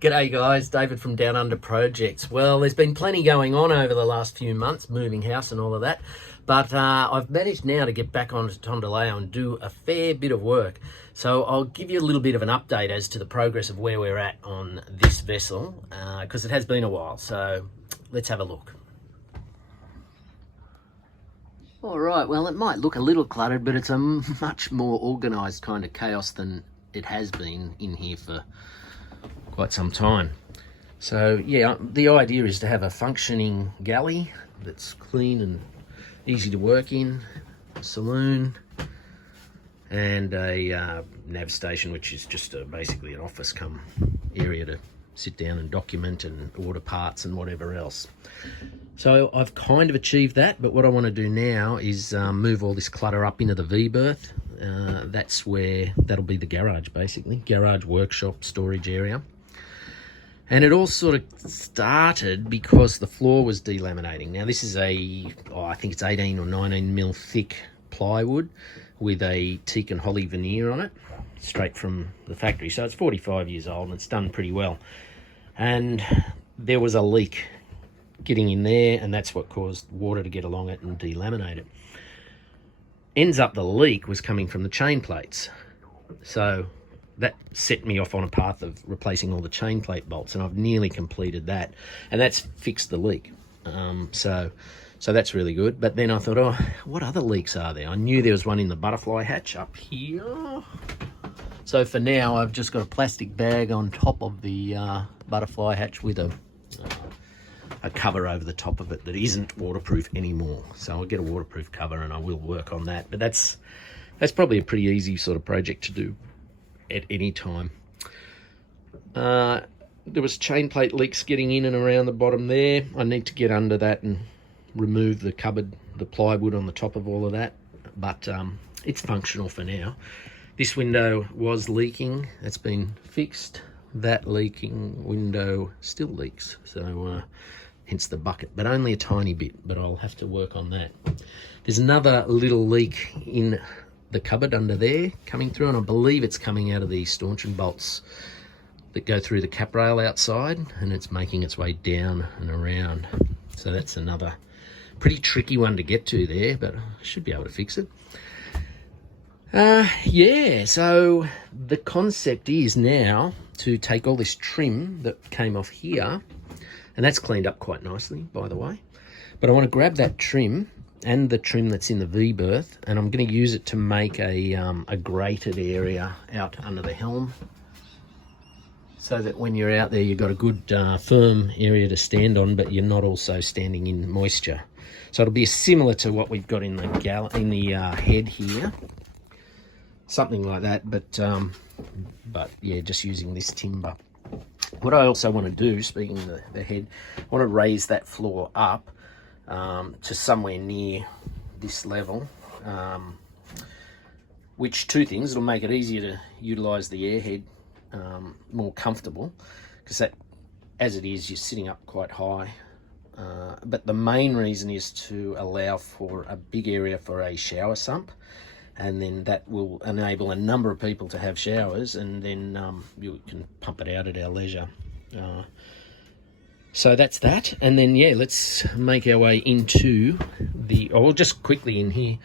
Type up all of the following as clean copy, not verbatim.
G'day guys, David from Down Under Projects. Well, there's been plenty going on over the last few months, moving house and all of that, but I've managed now to get back onto Tondelayo and do a fair bit of work. So I'll give you a little bit of an update as to the progress of where we're at on this vessel, because it has been a while, so let's have a look. All right, well, it might look a little cluttered, but it's a much more organised kind of chaos than it has been in here for quite some time. So yeah, the idea is to have a functioning galley that's clean and easy to work in, a saloon, and a nav station, which is just basically an office come area to sit down and document and order parts and whatever else. So I've kind of achieved that, but what I want to do now is move all this clutter up into the V-berth. That's where that'll be the garage, basically. Garage, workshop, storage area. And it all sort of started because the floor was delaminating. Now this is I think it's 18 or 19 mil thick plywood with a teak and holly veneer on it, straight from the factory. So it's 45 years old and it's done pretty well. And there was a leak getting in there, and that's what caused water to get along it and delaminate it. Ends up the leak was coming from the chain plates. So that set me off on a path of replacing all the chain plate bolts, and I've nearly completed that, and that's fixed the leak. So that's really good. But then I thought, oh, what other leaks are there? I knew there was one in the butterfly hatch up here. So for now, I've just got a plastic bag on top of the butterfly hatch with a cover over the top of it that isn't waterproof anymore. So I'll get a waterproof cover and I will work on that. But that's probably a pretty easy sort of project to do at any time. There was chain plate leaks getting in and around the bottom there. I need to get under that and remove the cupboard, the plywood on the top of all of that, but it's functional for now. This window was leaking, it's been fixed. That leaking window still leaks, so hence the bucket, but only a tiny bit, but I'll have to work on that. There's another little leak in the cupboard under there coming through, and I believe it's coming out of the stanchion bolts that go through the cap rail outside, and it's making its way down and around. So that's another pretty tricky one to get to there, but I should be able to fix it. Yeah, so the concept is now to take all this trim that came off here, and that's cleaned up quite nicely, by the way, but I want to grab that trim and the trim that's in the V-berth, and I'm going to use it to make a grated area out under the helm, so that when you're out there you've got a good firm area to stand on, but you're not also standing in moisture. So it'll be similar to what we've got in the head here, something like that, but yeah, just using this timber. What I also want to do, speaking of the head, I want to raise that floor up to somewhere near this level, which two things: it'll make it easier to utilize the airhead, more comfortable, because that, as it is, you're sitting up quite high, but the main reason is to allow for a big area for a shower sump, and then that will enable a number of people to have showers, and then you can pump it out at our leisure. So that's that, and then yeah, let's make our way into the, oh, just quickly in here,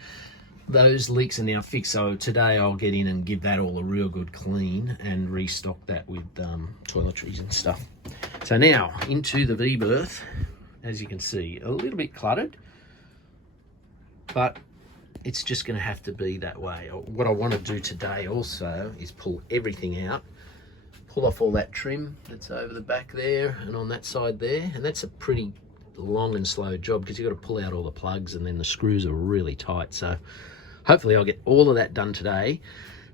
those leaks are now fixed, so today I'll get in and give that all a real good clean and restock that with toiletries and stuff. So now into the V-berth. As you can see, a little bit cluttered, but it's just going to have to be that way. What I want to do today also is pull everything out, pull off all that trim that's over the back there and on that side there, and that's a pretty long and slow job because you've got to pull out all the plugs, and then the screws are really tight. So hopefully I'll get all of that done today,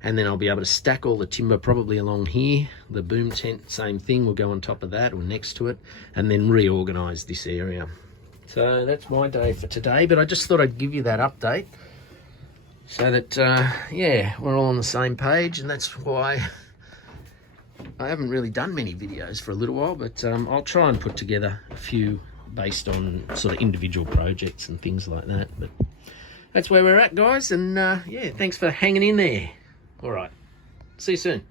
and then I'll be able to stack all the timber probably along here. The boom tent, same thing, will go on top of that or next to it, and then reorganize this area. So that's my day for today, but I just thought I'd give you that update so that yeah, we're all on the same page, and that's why I haven't really done many videos for a little while, but I'll try and put together a few based on sort of individual projects and things like that. But that's where we're at, guys, and yeah, thanks for hanging in there. All right, see you soon.